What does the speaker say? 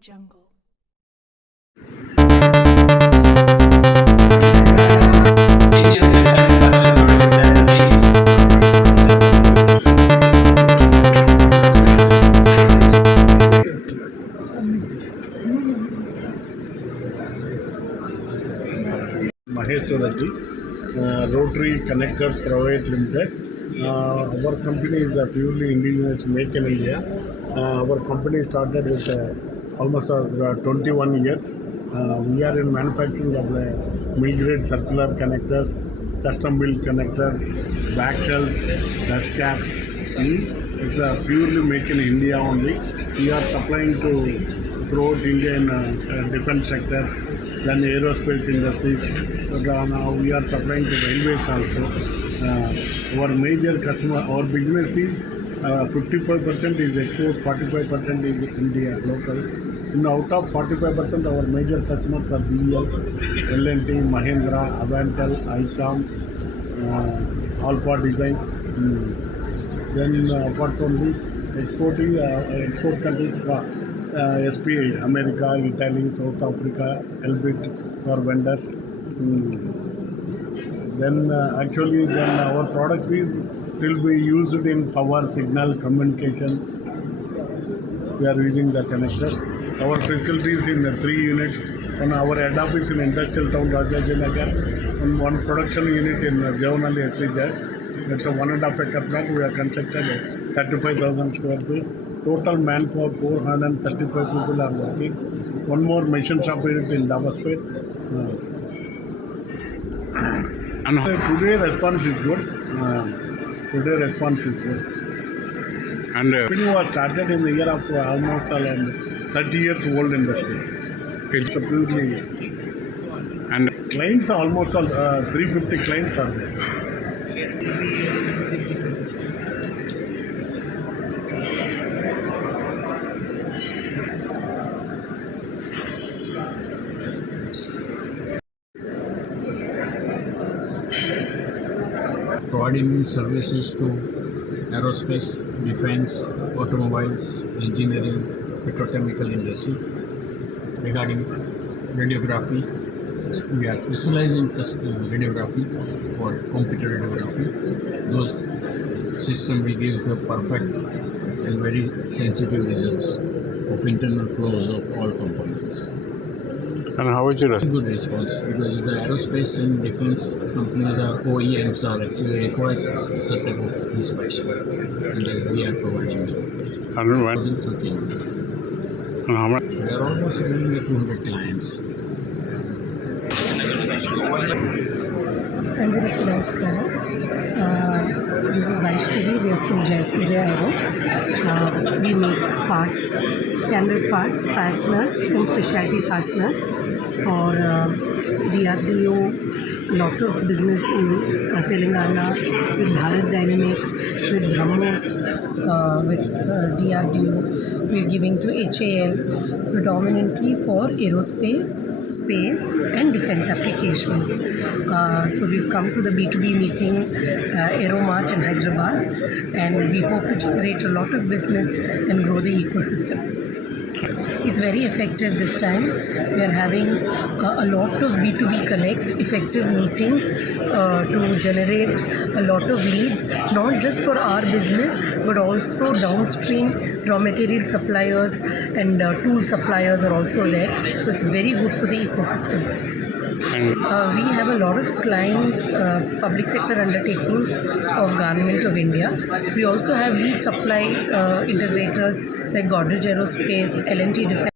Jungle. India's defense budget already stands at 80. maheswar, Rotary Connectors Private Limited. Our company is a purely indigenous make in India. Our company started with almost 21 years. We are in manufacturing of the mill grade circular connectors, custom built connectors, back shells, dust caps. It's a purely make in India only. We are supplying to throughout India in defense sectors, then aerospace industries. Now we are supplying to railways also. Our major customer, our business is 55% is export, 45% is India local. And out of 45%, our major customers are BL, L&T, Mahindra, Avantel, ICOM, Alpha Design. Then apart from this, exporting export countries for SPA, America, Italy, South Africa, Elbit for vendors. Then then our products will be used in power, signal, communications. We are using the connectors. Our facilities in 3 units. On our head office in Industrial Town, Rajajinagar, and one production unit in Javanali SEZ. It's a 1.5 acre plant. We have constructed 35,000 square feet. Total manpower 435 people are working. One more machine shop unit in Davaspet. And today response is good. And company was started in the year of almost around 30 years old industry. It's a purely, and clients are almost all 350 clients are there. Providing services to aerospace, defense, automobiles, engineering, petrochemical industry. Regarding radiography, we are specialized in radiography for computer radiography. Those systems we give the perfect and very sensitive results of internal flows of all components. And how is your Good response because the aerospace and defense companies are OEMs are actually requires such type of inspection, and we are providing them. 2013. And how much? We are almost having 200 clients. అందరికీ నమస్కారం. This is Vaishnavi. We are from Jaisurya Aero. We make parts, standard parts, fasteners and specialty fasteners for DRDO. A lot of business in Telangana with Bharat Dynamics, with BrahMos, with DRDO. We are giving to HAL predominantly for aerospace, space and defense applications. So we've come to the B2B meeting, aeromart in Hyderabad, and we hope to generate a lot of business and grow the ecosystem. It's very effective this time. We are having a lot of B2B connects, effective meetings to generate a lot of leads, not just for our business, but also downstream raw material suppliers and tool suppliers are also there. So it's very good for the ecosystem. We have a lot of clients, public sector undertakings of Government of India. We also have lead supply integrators like Godrej Aerospace, L&T Defense.